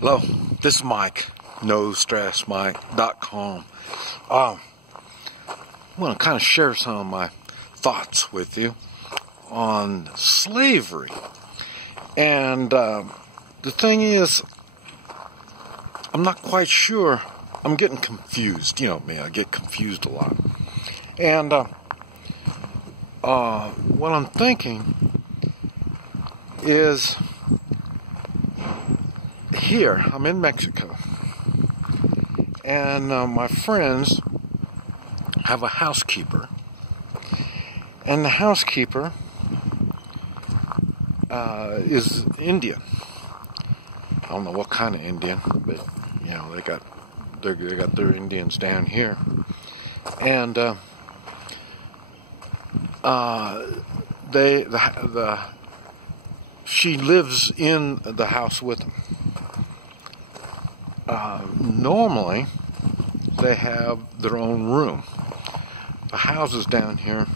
Hello, this is Mike, NoStressMike.com. I want to kind of share some of my thoughts with you on slavery. And the thing is, I'm not quite sure. I'm getting confused. You know me, I get confused a lot. And what I'm thinking is, here, I'm in Mexico, and my friends have a housekeeper, and the housekeeper is Indian. I don't know what kind of Indian, but you know they got their Indians down here, and she lives in the house with them. Normally, they have their own room. The houses down here,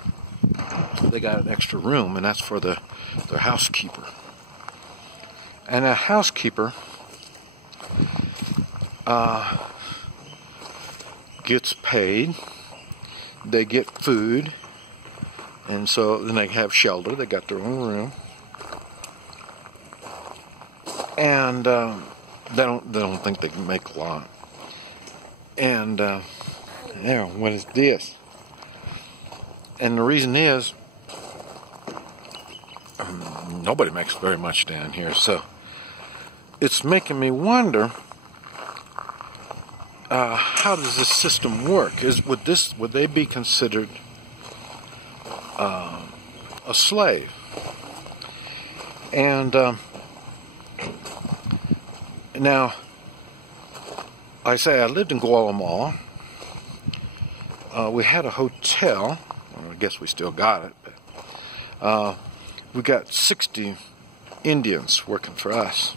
they got an extra room, and that's for their housekeeper. And a housekeeper gets paid. They get food, and so then they have shelter. They got their own room, and they don't think they can make a lot. And what is this? And the reason is nobody makes very much down here, so it's making me wonder, how does this system work? Would they be considered a slave? And now, I lived in Guatemala. We had a hotel. Well, I guess we still got it. But, we got 60 Indians working for us.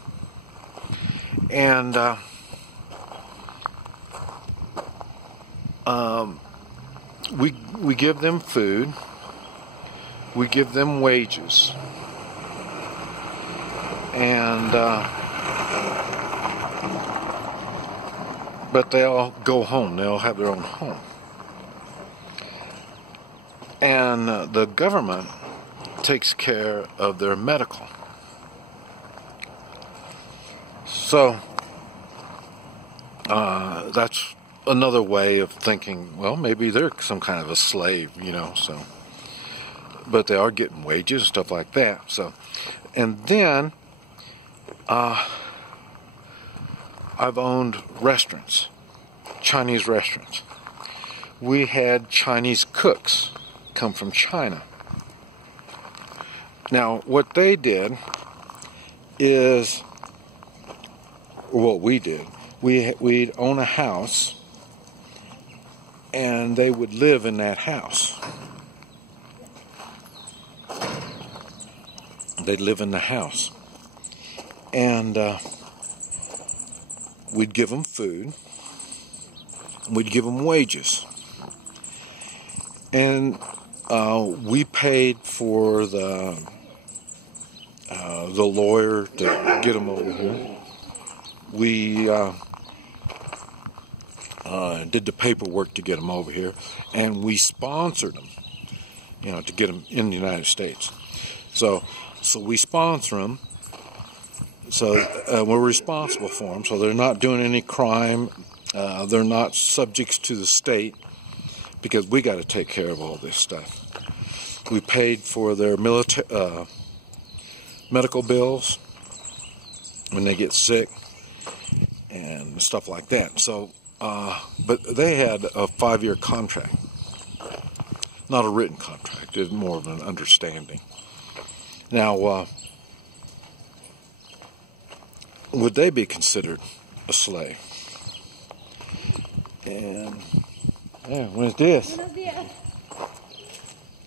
And we give them food. We give them wages. And but they all go home. They all have their own home. And the government takes care of their medical. So that's another way of thinking, well, maybe they're some kind of a slave, so. But they are getting wages and stuff like that. So, and then I've owned restaurants, Chinese restaurants. We had Chinese cooks come from China. Now, what they did is, what we did, we'd own a house, and they would live in that house. They'd live in the house. And we'd give them food. We'd give them wages. And we paid for the lawyer to get them over here. We did the paperwork to get them over here. And we sponsored them, to get them in the United States. So we sponsor them. So we're responsible for them. So they're not doing any crime. They're not subjects to the state, because we got to take care of all this stuff. We paid for their medical bills when they get sick and stuff like that. So, but they had a 5-year contract, not a written contract. It's more of an understanding. Now, would they be considered a slave? And what is this?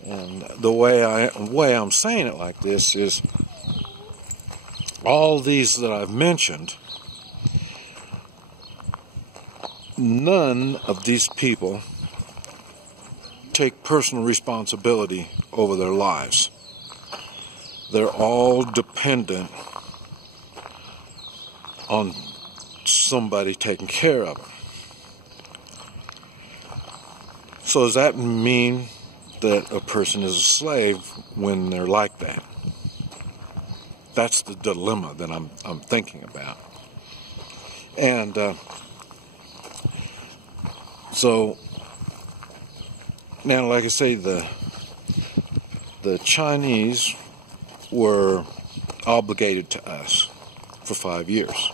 And the way I'm saying it like this is, all these that I've mentioned, none of these people take personal responsibility over their lives. They're all dependent on somebody taking care of them. So does that mean that a person is a slave when they're like that? That's the dilemma that I'm thinking about. And so now, like I say, the Chinese were obligated to us for 5 years.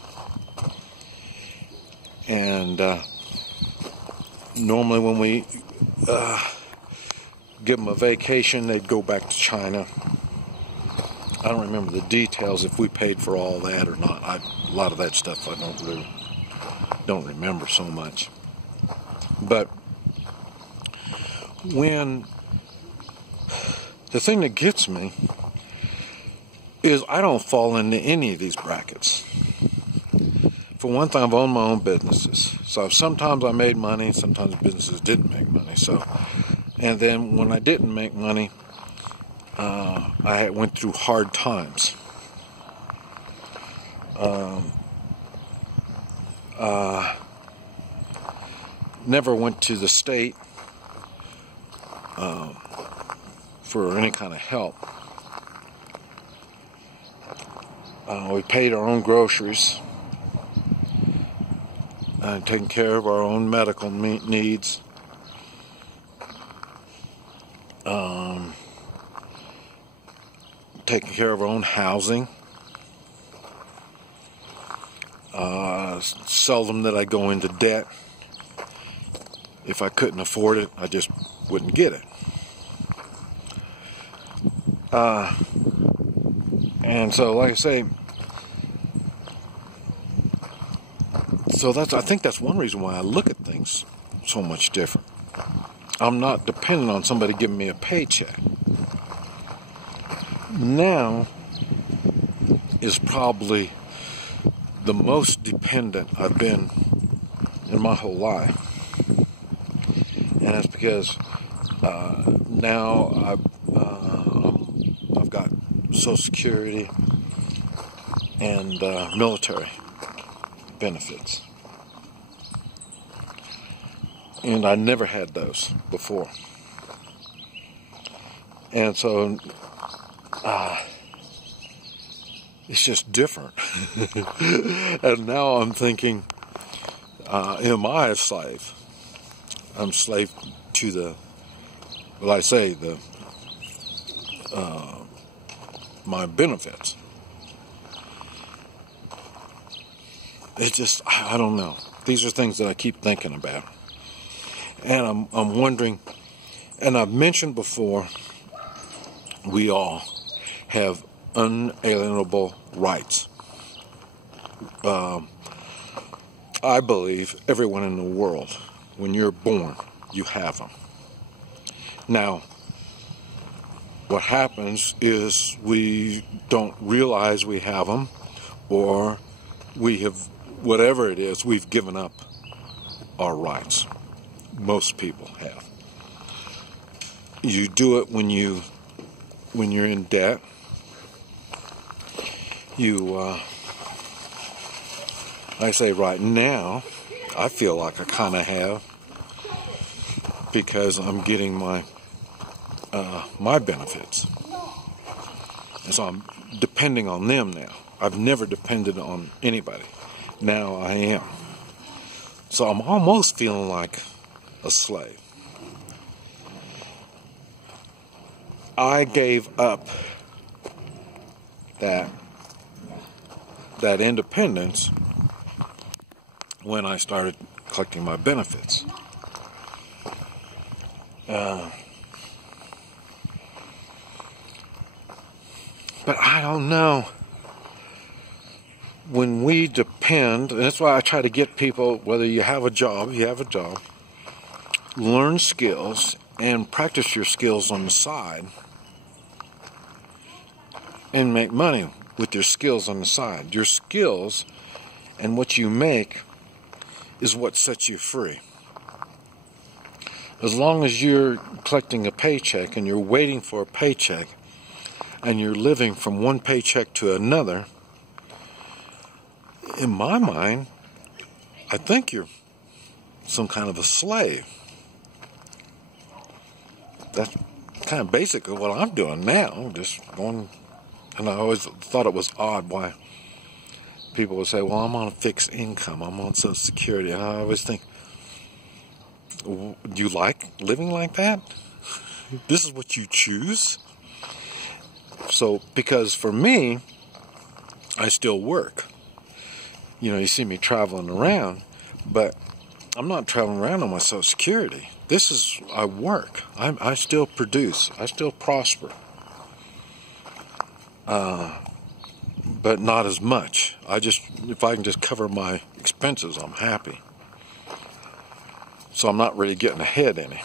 And normally when we give them a vacation, they'd go back to China. I don't remember the details if we paid for all that or not. A lot of that stuff I don't remember so much. But when the thing that gets me is I don't fall into any of these brackets. For one thing, I've owned my own businesses. So sometimes I made money, sometimes businesses didn't make money. And then when I didn't make money, I went through hard times. Never went to the state for any kind of help. We paid our own groceries, taking care of our own medical needs. Taking care of our own housing. Seldom that I go into debt. If I couldn't afford it, I just wouldn't get it. And so, like I say, I think that's one reason why I look at things so much different. I'm not dependent on somebody giving me a paycheck. Now is probably the most dependent I've been in my whole life. And that's because now I've got Social Security and military benefits. And I never had those before. And so it's just different. And now I'm thinking, am I a slave? I'm slave to my benefits. It's just, I don't know. These are things that I keep thinking about. And I'm wondering, and I've mentioned before, we all have unalienable rights. I believe everyone in the world, when you're born, you have them. Now, what happens is we don't realize we have them, or we have, whatever it is, we've given up our rights. Most people have. You do it when you're in debt. I say right now, I feel like I kind of have, because I'm getting my benefits. And so I'm depending on them now. I've never depended on anybody. Now I am. So I'm almost feeling like a slave. I gave up that independence when I started collecting my benefits. But I don't know. When we depend, and that's why I try to get people, whether you have a job, learn skills and practice your skills on the side and make money with your skills on the side. Your skills and what you make is what sets you free. As long as you're collecting a paycheck and you're waiting for a paycheck and you're living from one paycheck to another, in my mind, I think you're some kind of a slave. That's kind of basically what I'm doing now, just going. And I always thought it was odd why people would say, well, I'm on a fixed income, I'm on Social Security. And I always think, do you like living like that? This is what you choose? So, because for me, I still work. You know, you see me traveling around, but I'm not traveling around on my Social Security. This is, I work. I still produce. I still prosper. But not as much. If I can just cover my expenses, I'm happy. So I'm not really getting ahead any.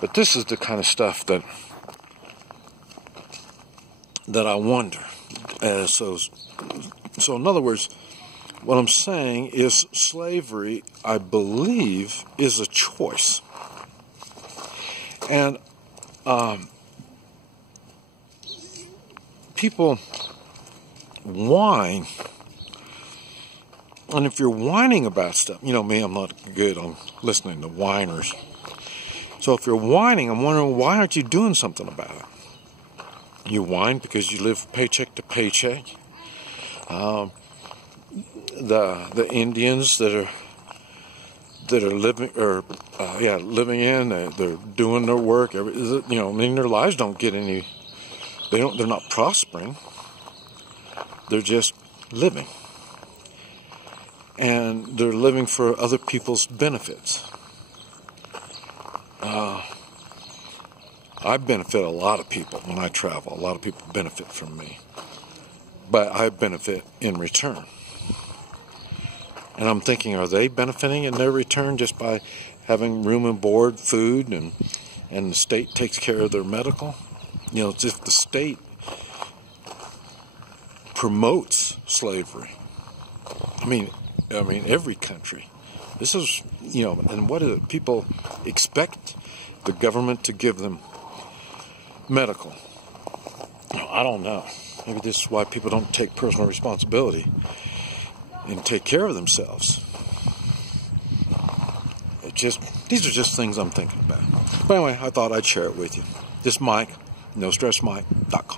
But this is the kind of stuff that I wonder. So in other words, what I'm saying is slavery, I believe, is a choice. And people whine. And if you're whining about stuff, you know me, I'm not good on listening to whiners. So if you're whining, I'm wondering, why aren't you doing something about it? You whine because you live paycheck to paycheck. The Indians that are living they're doing their work. Their lives don't get any. They're not prospering. They're just living, and they're living for other people's benefits. I benefit a lot of people when I travel. A lot of people benefit from me, but I benefit in return. And I'm thinking, are they benefiting in their return just by having room and board, food, and the state takes care of their medical? You know, just the state promotes slavery. I mean, every country. This is, and what do people expect the government to give them? Medical. I don't know. Maybe this is why people don't take personal responsibility and take care of themselves. These are just things I'm thinking about. But anyway, I thought I'd share it with you. This is Mike, NoStressMike.com.